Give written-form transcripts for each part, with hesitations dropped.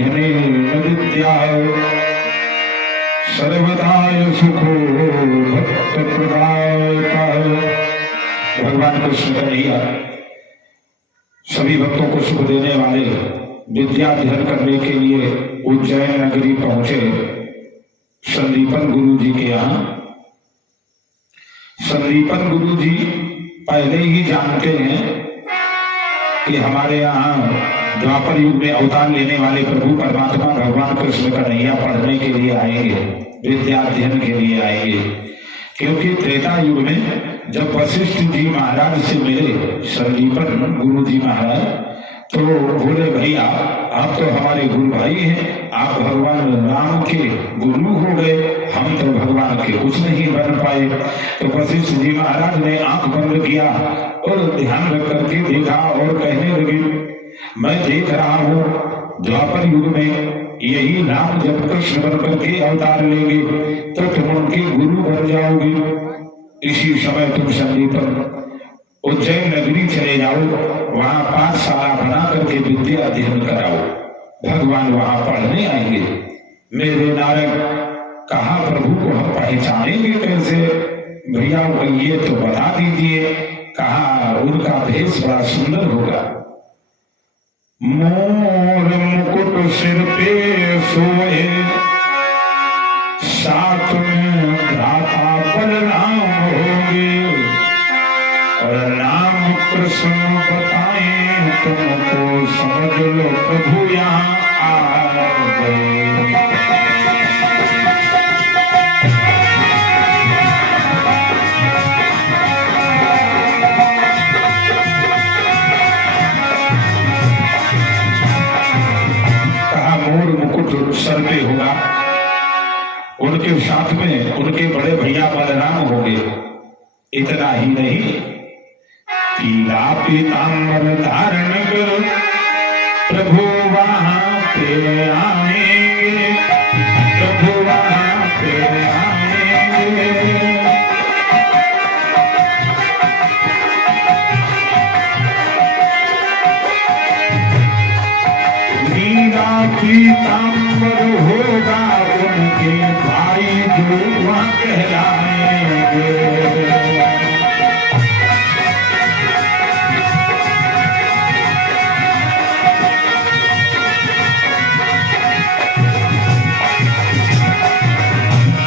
विद्याध्ययनेन विद्या सर्वदाय सुखो भक्त प्रदायता। भगवान कृष्ण कन्हैया सभी भक्तों को सुख देने वाले विद्या अध्ययन करने के लिए उज्जैन नगरी पहुंचे संदीपन गुरु जी के यहाँ। संदीपन गुरु जी पहले ही जानते हैं कि हमारे यहाँ द्वापर युग में अवतार लेने वाले प्रभु परमात्मा भगवान कृष्ण कन्हैया पढ़ने के लिए आएंगे, विद्या अध्ययन के लिए आएंगे। क्योंकि त्रेता युग में जब वशिष्ठ जी महाराज से मिले संदीपन गुरु जी महाराज, तो बोले भैया आप तो हमारे गुरु भाई हैं, आप भगवान राम के गुरु हो गए, हम तो भगवान के कुछ नहीं बन पाए। तो वशिष्ठ जी महाराज ने आंख बंद किया और ध्यान रख करके देखा और कहने लगे, मैं देख रहा हूँ द्वापर युग में यही राम जब कृष्ण बन करके अवतार लेंगे तो तुम उनके गुरु बन जाओगे। इसी समय तुम संदीपन उज्जैन नगरी चले जाओ, वहां पाठशाला बना करके विद्या अध्ययन कराओ, भगवान वहां पढ़ने आएंगे। मेरे नारद कहा प्रभु को हम पहचानेंगे कैसे? भैया ये तो बता दीजिए। कहा उनका भेष बड़ा सुंदर होगा, मोर मुकुट सिर पे सोए, साथ में भ्राता बलराम होंगे, और नाम कृष्ण बताए तुमको समझ लो प्रभु यहाँ आ गए। कहा मोर मुकुट सर पे होगा, उनके साथ में उनके बड़े भैया बलराम होंगे। इतना ही नहीं, पीला पीतांबर धारण कर प्रभु वहां पे आएंगे, प्रभु वहां पे आएंगे। नीला पीतांबर होगा उनके भाई जो वहां कहलाएंगे।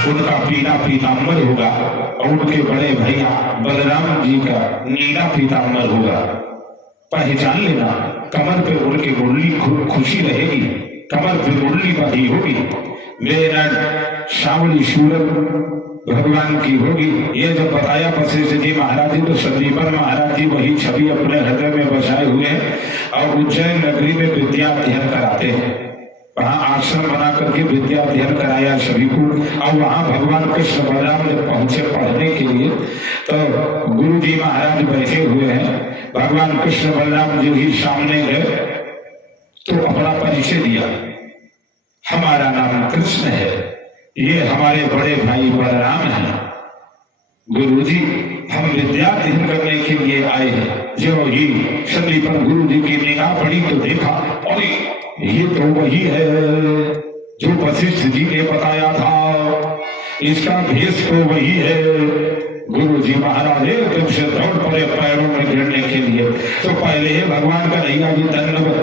उनका पीला पीतांबर होगा और उनके बड़े भैया बलराम जी का नीला पीतांबर होगा। पहचान लेना, कमर पे उनकी मुरली खुशी रहेगी, कमर पे मुरली बंधी होगी। मेरा श्यामली सूरत भगवान की होगी। ये जब बताया वशिष्ठ जी महाराज जी, तो संदीपन महाराज जी वही छवि अपने हृदय में बसाए हुए हैं और उज्जैन नगरी में विद्या अध्ययन कराते हैं। वहां आश्रम बना करके विद्या अध्ययन कराया सभी को। और वहां भगवान कृष्ण बलराम जब पहुंचे पढ़ने के लिए, तो गुरु जी महाराज बैठे हुए हैं। भगवान कृष्ण बलराम जी ही सामने गए तो अपना परिचय दिया, हमारा नाम कृष्ण है, ये हमारे बड़े भाई बलराम हैं। गुरुजी हम विद्या अध्ययन करने के लिए आए हैं। जो ही संदीपन गुरु जी की निगाह पड़ी तो देखा, अरे ये तो वही है जो वशिष्ठ जी ने बताया था, इसका भेष तो वही है। गुरु जी महाराज एकदम से दौड़ पड़े पैरों में गिरने के लिए। तो पहले ही भगवान का नैया जी दंडवत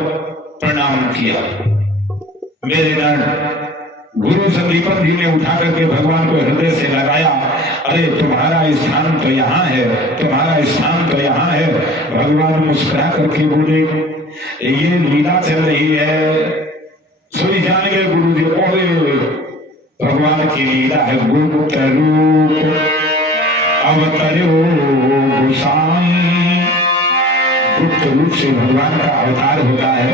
प्रणाम किया। मेरे नर गुरु संदीपन जी ने उठा करके भगवान को हृदय से लगाया। अरे तुम्हारा स्थान तो यहाँ है, तुम्हारा स्थान तो यहाँ है। भगवान मुस्कुरा करके बोले, ये लीला चल रही है। सुनी जान गए गुरु जी, बोले भगवान की लीला है। गुप्त रूप अवतरो गोसाई, गुप्त रूप से भगवान का अवतार होता है।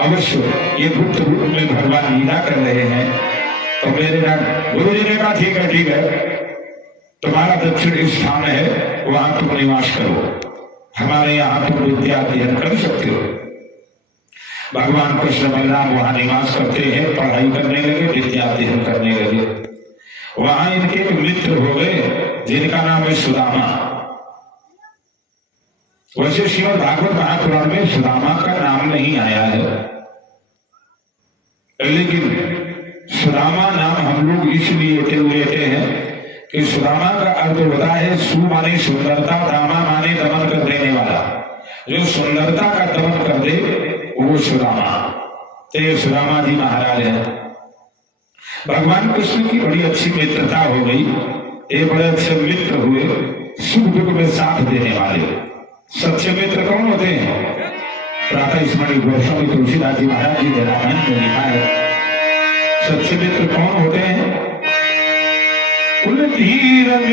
अवश्य ये गुप्त रूप में भगवान लीला कर रहे हैं। तो मेरे गुरु जी ने कहा ठीक है, तुम्हारा दक्षिण स्थान है, वहां तुम निवास करो, हमारे यहाँ तुम विद्या अध्ययन कर सकते हो। भगवान कृष्ण बलराम वहां निवास करते हैं, पढ़ाई करने लगे, विद्या अध्ययन करने लगे। वहां इनके एक मित्र हो गए जिनका नाम है सुदामा। वैसे श्रीमद् भागवत महापुराण में सुदामा का नाम नहीं आया है, लेकिन सुदामा नाम हम लोग इसलिए लेते हैं कि सुदामा का अर्थ होता है सु माने सुंदरता, दामा माने दमन कर देने वाला। जो सुंदरता का दमन कर दे वो सुदामा। तो ये सुदामा जी महाराज है। भगवान कृष्ण की बड़ी अच्छी मित्रता हो गई। ये बड़े अच्छे मित्र हुए, सुख दुख में साथ देने वाले। सच्चे मित्र कौन होते हैं? प्रातः स्मरणीय गोस्वामी तुलसीदास जी महाराज जी ने रामायण में लिखा है, सच्चे मित्र कौन होते हैं? धीरज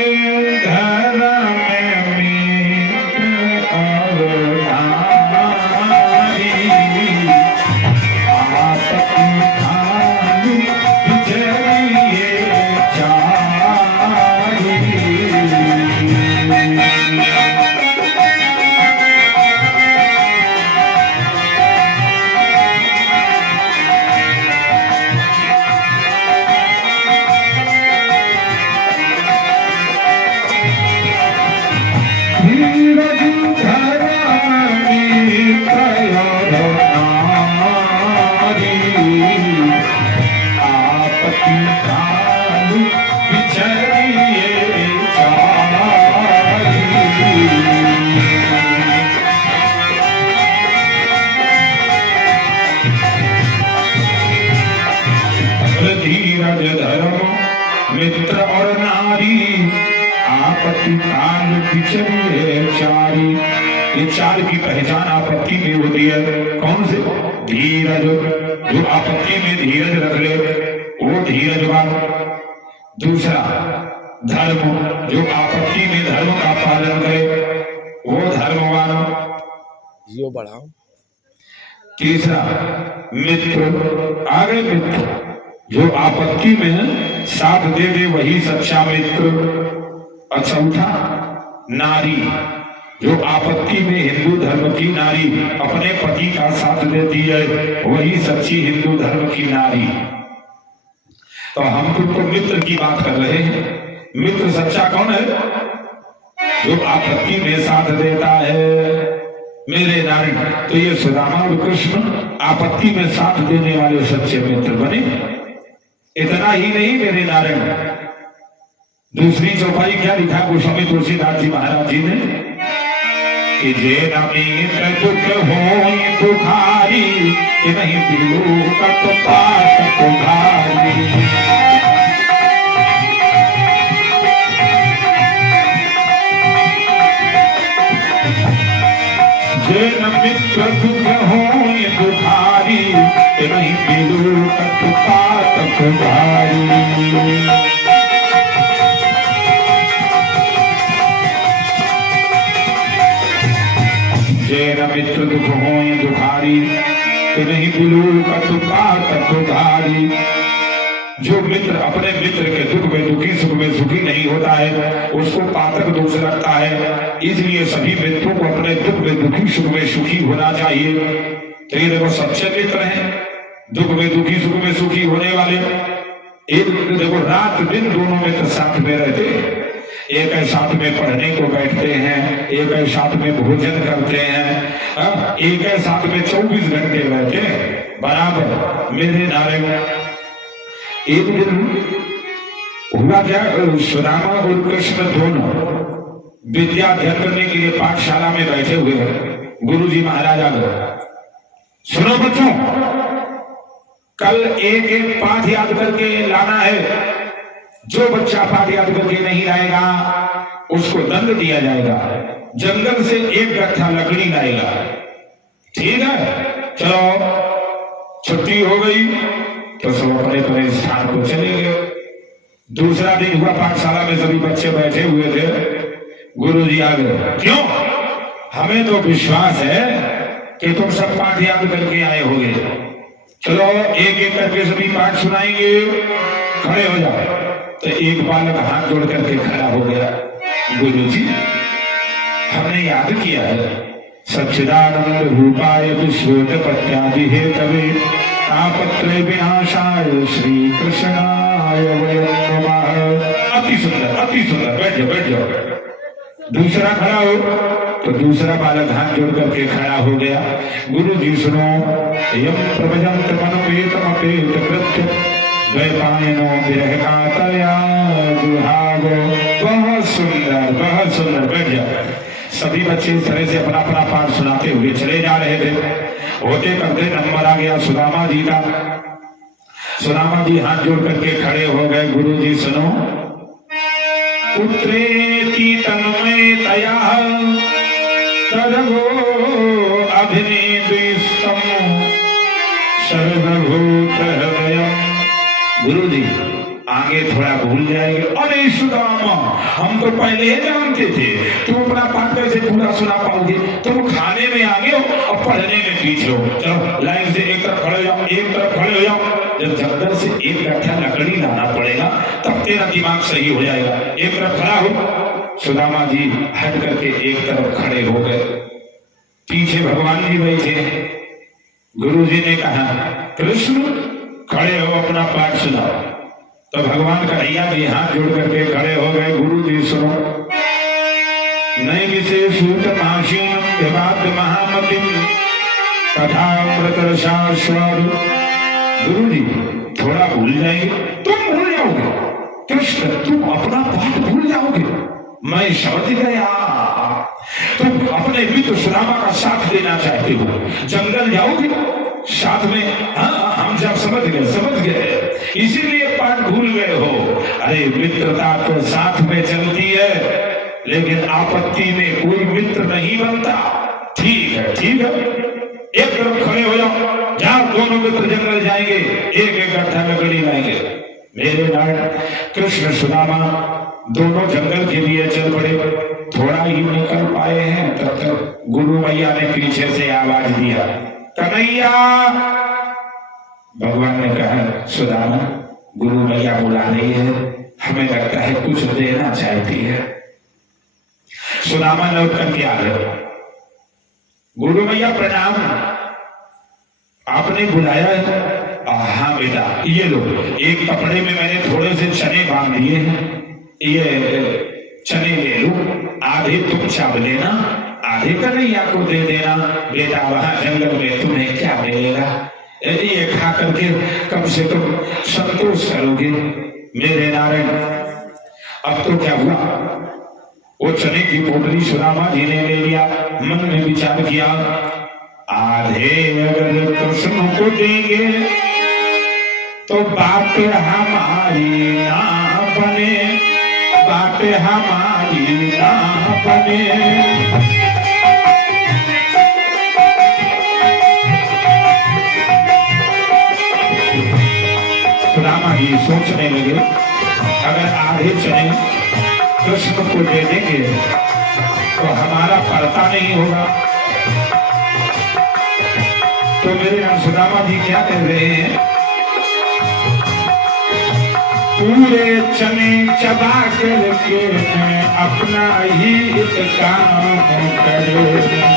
धर्म मित्र और नारी, आपकी थाली बिचरिए चारी। मित्र और नारी आपत्ति काल बिचरिए चारी। ये चार की पहचान आपत्ति में होती है। कौन से? धीरज, जो आपत्ति में धीरज रख ले वो धीरजवान। दूसरा धर्म, जो आपत्ति में धर्म का पालन करे वो धर्मवान। यो बढ़ाओ। तीसरा मित्र, आगे मित्र, जो आपत्ति में साथ दे दे वही सच्चा मित्र। और चौथा नारी, जो आपत्ति में हिंदू धर्म की नारी अपने पति का साथ देती है वही सच्ची हिंदू धर्म की नारी। तो हम तो मित्र की बात कर रहे हैं। मित्र सच्चा कौन है? जो आपत्ति में साथ देता है मेरे नारी। तो ये सुदामा और कृष्ण आपत्ति में साथ देने वाले सच्चे मित्र बने। इतना ही नहीं मेरे नारायण, दूसरी चौपाई क्या लिखा गोस्वामी तुलसीदास जी महाराज जी ने कि जे नमित्र दुख होई दुखारी, कि नहीं दिलो कत पात तुम्हारी। जे नमित्र दुख होई दुखारी, कि नहीं दिलो कत पात तुम्हारी। जेन मित्र दुख होय दुखारी, नहीं बिलू कतुपात दुखारी। जो मित्र अपने मित्र के दुख में दुखी सुख में सुखी नहीं होता है उसको पातक दोष लगता है। इसलिए सभी मित्रों को अपने दुख में दुखी सुख में सुखी होना चाहिए। तो ये देखो सच्चे मित्र हैं, दुख में दुखी सुख में सुखी होने वाले। एक देखो रात दिन दोनों मित्र साथ में रहते हैं। एक है साथ में पढ़ने को बैठते हैं, एक है साथ में भोजन करते हैं, एक है साथ में 24 घंटे रहते हैं बराबर। मेरे नारे एक दिन हुआ क्या, सुदामा और कृष्ण दोनों विद्या अध्ययन करने के लिए पाठशाला में बैठे हुए हैं। गुरु जी महाराज आ गए, सुनो बच्चों, कल एक एक पाठ याद करके लाना है। जो बच्चा पाठ याद करके नहीं लाएगा उसको दंड दिया जाएगा। जंगल से एक गट्ठा लकड़ी लाएगा, ठीक है? चलो छुट्टी हो गई तो सब अपने अपने स्थान को चले गए। दूसरा दिन हुआ, पाठशाला में सभी बच्चे बैठे हुए थे। गुरु जी आ गए, क्यों? हमें तो विश्वास है कि तुम सब पाठ याद करके आए होगे। चलो एक एक करके सभी पाठ सुनाएंगे, खड़े हो जाओ। तो एक बालक हाथ जोड़ करके खड़ा हो गया, गुरु जी हमने याद किया है सच्चिदानंद रूपाय विश्वोत्पत्त्यादि हेतवे तापत्रय विनाशाय श्री कृष्णाय वयं नमः। अति सुंदर, अति सुंदर, बैठ जाओ बैठ जाओ। दूसरा खड़ा हो, तो दूसरा बालक हाथ जोड़ करके खड़ा हो गया। गुरु जी सुनो, यम प्रभजंत मनोपेतम अपेत द्वैपायनो विरह का तया दुहागो। बहुत सुंदर बैठ जाओ। सभी बच्चे इस तरह से अपना अपना पाठ सुनाते हुए चले जा रहे थे। होते करते नंबर आ गया सुदामा जी का। सुदामा जी हाथ जोड़ करके खड़े हो गए। गुरु जी सुनो। पुत्रेति तन्मयतया तदगो अभिनेद्विष्टम सर्वभूत हृदयम्। गुरु जी आगे थोड़ा भूल जाएंगे। अरे सुदामा, हम तो पहले ही जानते थे तुम अपना पाठ कैसे पूरा सुना पाओगे। तुम खाने में आगे हो और पढ़ने में पीछे हो। चलो लाइन से एक तरफ खड़े हो जाओ, एक तरफ खड़े हो जाओ। जब जंगल से एक गट्ठा लकड़ी लाना पड़ेगा तब तेरा दिमाग सही हो जाएगा। एक तरफ खड़ा हो। सुदामा जी हट करके एक तरफ खड़े हो गए। पीछे भगवान जी बैठे। गुरु जी ने कहा कृष्ण खड़े हो, अपना पाठ सुनाओ। तो भगवान कन्हैया जी हाथ जोड़ करके खड़े हो गए। गुरु जी सुनो। नई विशेष महामति कथा प्रदर्शास्वाद। गुरु जी थोड़ा भूल जाएंगे, तुम भूल जाओगे। कृष्ण तुम अपना पाठ भूल जाओगे। मैं समझ गया तुम अपने मित्र सुदामा का साथ देना चाहते हो। जंगल जाओगे साथ में। हाँ हम जब समझ गए इसीलिए पाठ भूल गए हो। अरे मित्रता तो साथ में चलती है, लेकिन आपत्ति में कोई मित्र नहीं बनता। ठीक है एक तरफ खड़े हो जाओ। जहां दोनों मित्र जंगल जाएंगे एक एक गट्ठा लकड़ी लाएंगे। मेरे नारायण कृष्ण सुदामा दोनों जंगल के लिए चल पड़े। थोड़ा ही निकल पाए हैं तब तक गुरु मैया ने पीछे से आवाज दिया कन्हैया। भगवान ने कहा सुदामा गुरु मैया बुला रही है, हमें लगता है कुछ देना चाहती है। सुदामा लौट करके आ गए। गुरु मैया प्रणाम, आपने बुलाया है? हाँ बेटा ये लो, एक कपड़े में मैंने थोड़े से चने बांध दिए हैं, ये चने ले लो। आधे तुम चाव लेना, आधे कन्हैया को दे देना। बेटा वहां जंगल में तुम्हें क्या मिलेगा, ये खा करके कम से कम संतोष करोगे। मेरे नारायण अब तो क्या हुआ, वो चने की पोटली सुदामा जी ने ले लिया। मन में विचार किया आधे अगर कृष्ण को देंगे तो बात हमारी ना बने, बात हमारी ना बने। सुदामा जी सोचने लगे अगर आधे चने कृष्ण को दे देंगे तो हमारा पड़ता नहीं होगा। तो मेरे नाम सुदामा जी क्या कह रहे हैं, पूरे चने चबा करके मैं अपना ही काम करे।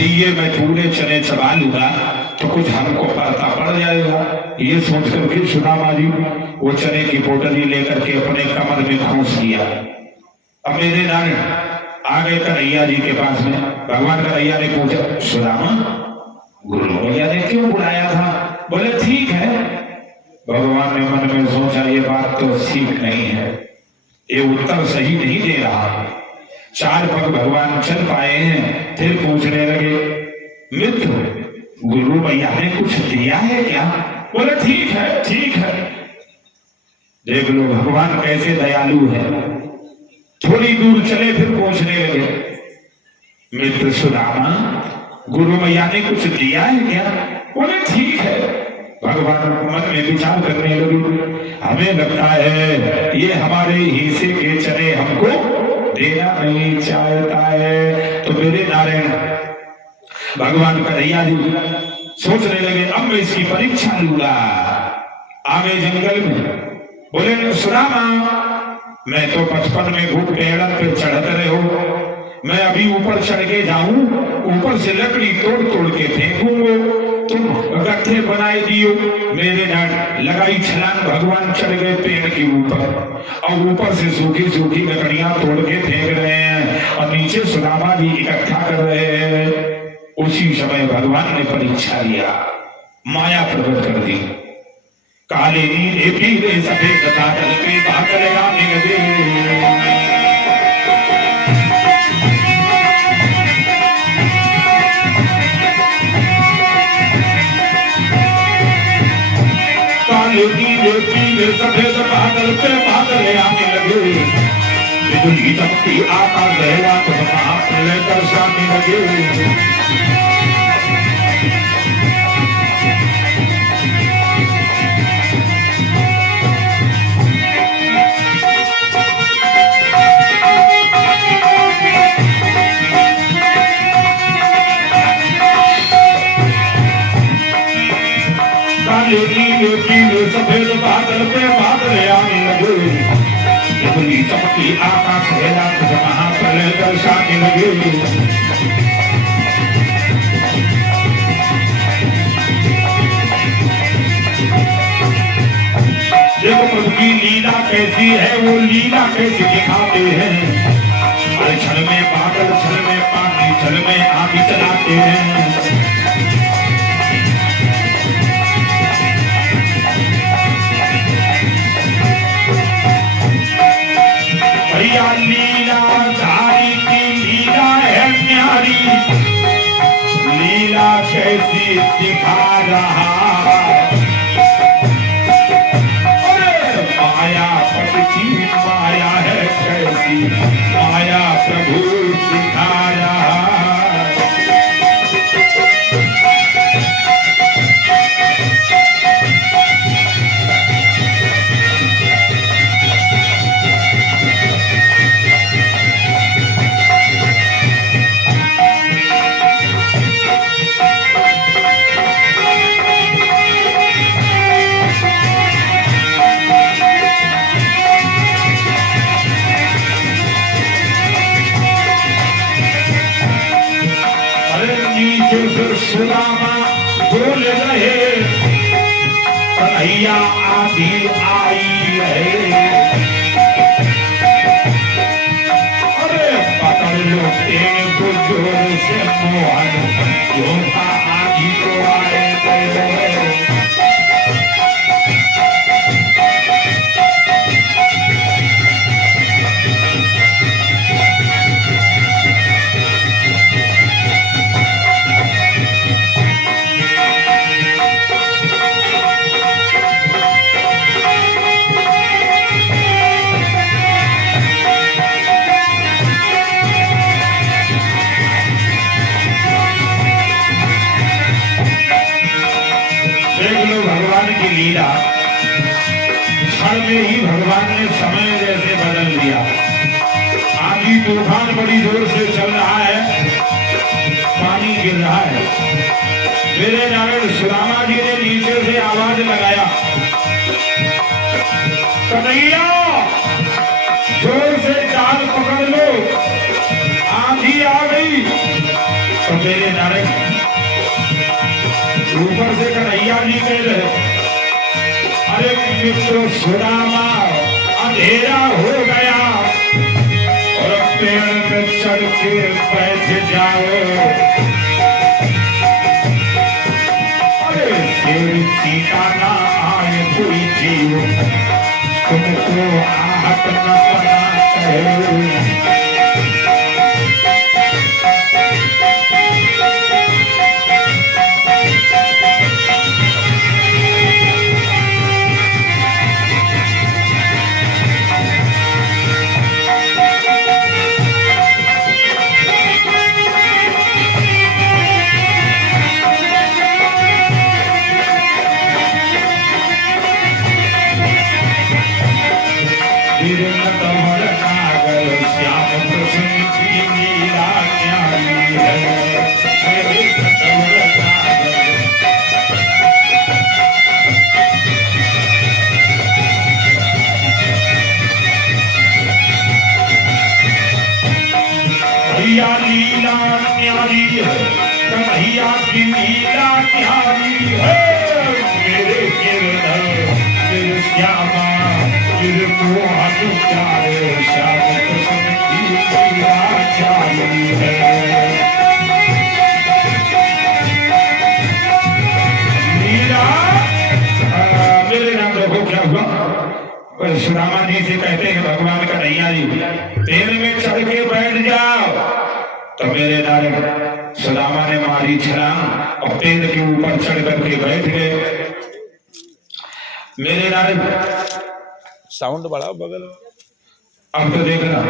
ये मैं पूरे चने चबा लूंगा तो कुछ हमको पड़ता पड़ जाएगा। ये सोच करके सुदामा जी वो चने की पोटली लेकर के अपने कमर में खोस लिया। अब मेरे नारायण आ गए कन्हैया जी के पास में। भगवान कन्हैया ने पूछा सुदामा गुरु मैया ने क्यों बुलाया था? बोले ठीक है। भगवान ने मन में सोचा ये बात तो ठीक नहीं है, ये उत्तर सही नहीं दे रहा। चार पग भगवान चल पाए हैं, फिर पूछने लगे मित्र गुरु मैया ने कुछ दिया है क्या? बोले ठीक है। देख लो भगवान कैसे दयालु है। थोड़ी दूर चले फिर पूछने लगे मित्र सुदामा गुरु मैया ने कुछ दिया है क्या? बोले ठीक है। भगवान मन में विचार करने लगे हमें लगता है ये हमारे हिस्से के चने हमको देना नहीं चाहता है। तो मेरे नारायण भगवान कन्हैया जी सोचने लगे अब मैं इसकी परीक्षा लूंगा। आगे जंगल में बोले सुदामा मैं तो बचपन में खूब पेड़ पे चढ़ते रहे हो, मैं अभी ऊपर चढ़ के जाऊं, ऊपर से लकड़ी तोड़ तोड़ के फेंकूंगा तुम गट्ठे बनाए दियो। मेरे नाथ लगाई छलांग, भगवान चढ़ गए पेड़ के ऊपर और ऊपर से सूखी सूखी लकड़ियां तोड़ के फेंक रहे हैं और नीचे सुदामा भी इकट्ठा कर रहे हैं। उसी समय भगवान ने परीक्षा लिया, माया प्रकट कर दी। काले नीले पीले सफेद बादल पे बादल आने लगे। काले नीले पीले सफेद बादल पे बादल आने लगे। बिजली चमकी आकाश गहरा तो महाप्रलय दर्शाने लगे। नीले सफेद बादल पे बादल आने लगे। बिजली चमकी आकाश गहरा तो महाप्रलय दर्शाने लगे। देखो प्रभु की लीला कैसी है, वो लीला कैसी दिखाते हैं। हर क्षण में बादल, क्षण में पानी, क्षण में आग चलाते हैं। भैया लीला धारी की लीला है न्यारी, लीला कैसी दिखा रहा। अरे माया पति माया है कैसी, माया प्रभु दिखा रहा। सुदामा बोल रहे, कन्हैया आधी आई रहे। अरे पकड़ लो इनको जोर से मोहन, झोंका आधी को आए गए। लीला क्षण में ही भगवान ने समय जैसे बदल दिया। आंधी तूफान बड़ी जोर से चल रहा है, पानी गिर रहा है। मेरे नारायण सुदामा जी ने नीचे से आवाज लगाया, कन्हैया जोर से जाल पकड़ लो, आंधी आ गई। तो मेरे नारायण ऊपर से कन्हैया जी कह रहे, अरे मित्र सुदामा अंधेरा हो गया और पेड़ पे चढ़ के बैठ जाओ। अरे फिर सीता ना आए कोई जीव, तुमको आहत न बना कहे। लीला न्यारी है, कन्हैया की लीला प्यारी है मेरे गिरधर मेरे श्यामा मेरे को हाथ प्यारे श्याम कृष्ण की लीला चालू है लीला। मेरे नाम देखो क्या हुआ सुदामा जी से कहते हैं भगवान कन्हैया जी पेड़ में चढ़ के बैठ जाओ तो मेरे नारे सुदामा ने मारी छलांग और पेड़ के ऊपर चढ़ करके बैठ गए। मेरे नारे साउंड बढ़ाओ बगल में। अब तो देखना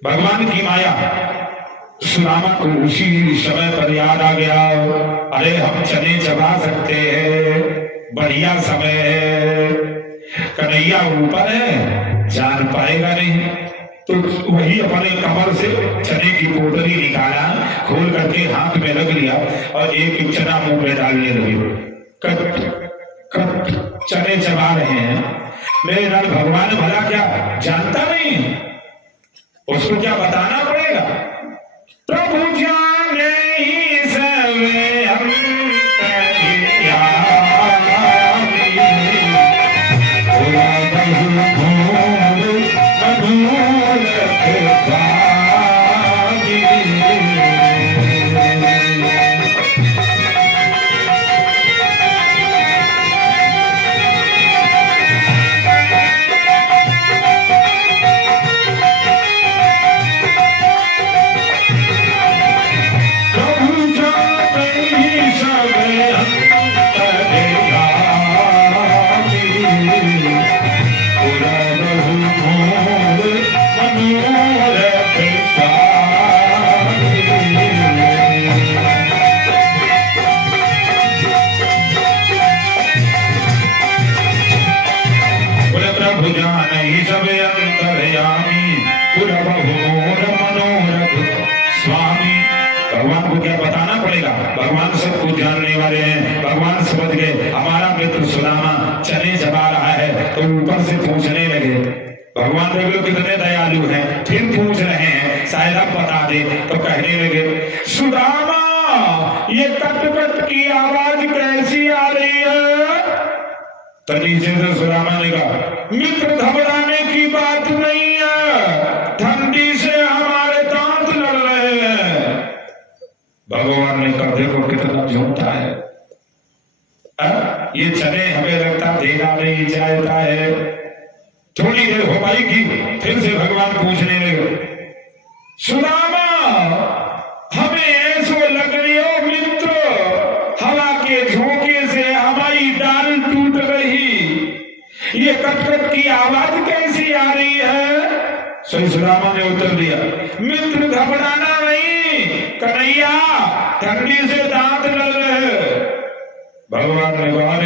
भगवान की माया सुदामा को उसी समय पर याद आ गया अरे हम चने चबा सकते हैं बढ़िया समय है कन्हैया ऊपर है जान पाएगा नहीं तो वही अपने कमर से चने की पोटली निकाला खोल करके हाथ में रख लिया और एक एक चना मुंह में डालने लगे कट कट चने चबा रहे हैं। मेरे नाल भगवान भला क्या जानता नहीं उसको क्या बताना पड़ेगा प्रभु जाने ही सवे हम भगवान को क्या बताना पड़ेगा भगवान सब कुछ जानने वाले हैं भगवान समझ गए हमारा मित्र सुदामा चने चबा रहा है तो ऊपर से पूछने लगे भगवान देख लो कितने दयालु हैं फिर पूछ रहे हैं शायद आप बता दे तो कहने लगे सुदामा ये कट कट की आवाज कैसी आ रही है तो नीचे से सुदामा ने कहा मित्र घबराने की बात नहीं है ठंडी से हमारे दांत लड़ रहे हैं। भगवान ने कहा देखो कितना झूठा है ये चने हमें लगता देना नहीं चाहता है। थोड़ी देर हो पाएगी फिर से भगवान पूछने लगे सुदामा हमें ऐसो लग रही हो मित्र हवा के झोंके से हमारी डाल टूट रही ये कटकट की आवाज कैसी आ रही है। सही सुदामा ने उत्तर दिया मित्र घबराना नहीं कन्हैया ठंडी से दांत लग रहे। भगवान ने कहा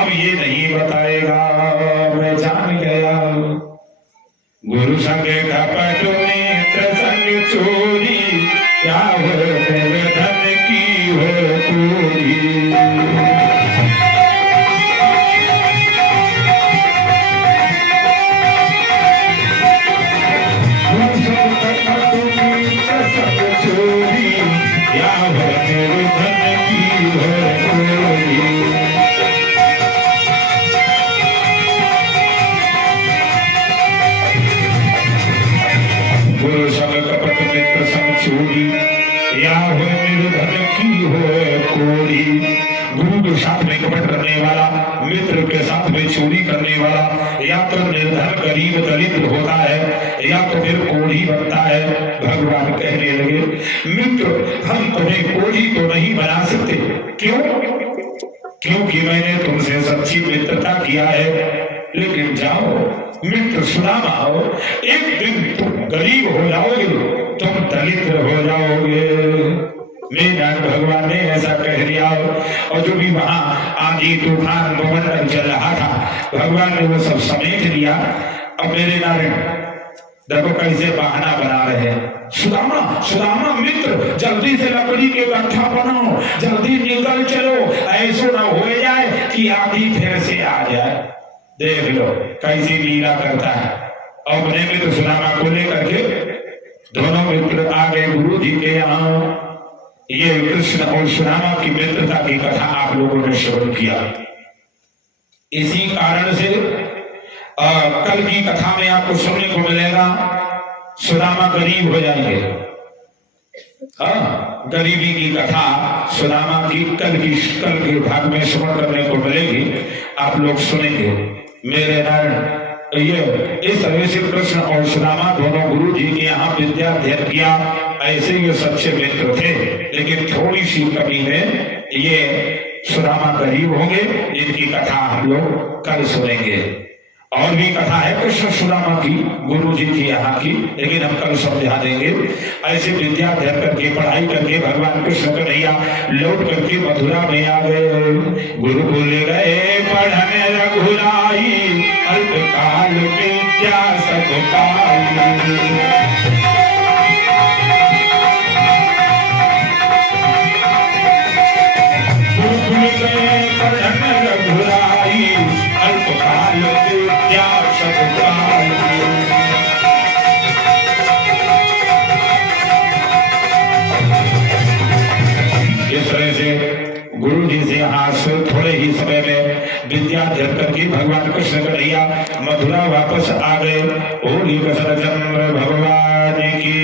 अब ये नहीं बताएगा मैं जान गया गुरु संग कपट मित्र संग चोरी क्या हो धन की हो पूरी। गुरु के साथ में कपट करने वाला मित्र के साथ में चोरी करने वाला या तो निर्धन गरीब दरिद्र होता है या तो फिर कोढ़ी बनता है। भगवान कहने लगे मित्र हम तुम्हें कोढ़ी तो नहीं बना सकते क्यों क्योंकि मैंने तुमसे सच्ची मित्रता किया है लेकिन जाओ मित्र सुदामा हो एक दिन तुम गरीब हो जाओगे तुम दरिद्र हो जाओगे। मेरा भगवान ने ऐसा कह दिया और जो भी वहां आंधी तूफान बवंडर चल रहा था भगवान ने वो सब समेट लिया। अब मेरे नारायण देखो कैसे बहाना बना रहे हैं सुदामा सुदामा मित्र जल्दी से लकड़ी के गट्ठा बनाओ जल्दी निकल चलो ऐसा ना हो जाए कि आंधी फिर से आ जाए। देख लो कैसी लीला करता है। और अपने मित्र सुदामा को लेकर के दोनों मित्र आ गए गुरु जी के यहाँ। ये कृष्ण और सुदामा की मित्रता की कथा आप लोगों ने श्रवण किया। इसी कारण से कल की कथा में आपको सुनने को मिलेगा सुदामा गरीब हो जाएंगे। हाँ, गरीबी की कथा सुदामा की कल के भाग में श्रवण करने को मिलेगी, आप लोग सुनेंगे। मेरे नारायण, ये इस तरह से कृष्ण और सुदामा दोनों गुरु जी के यहाँ विद्या अध्ययन किया। ऐसे ये सच्चे मित्र थे, लेकिन थोड़ी सी कमी में ये सुदामा गरीब होंगे, इनकी कथा हम लोग कल सुनेंगे। और भी कथा है कृष्ण सुदामा की गुरु जी की यहाँ की, लेकिन हम कल समझा देंगे। ऐसे विद्या अध्ययन करके पढ़ाई करके भगवान कृष्ण कन्हैया लौट करके मथुरा में आ गए। गुरुकुल गए पढ़ने रघुराई, अल्पकाल विद्या सब पाई। अल्पकाल विद्या सब पाई। इस तरह से गुरु जी से यहाँ से थोड़े ही समय में विद्या अध्ययन करके भगवान कृष्ण कन्हैया मथुरा वापस आ गए। होली कृष्ण चंद्र भगवान की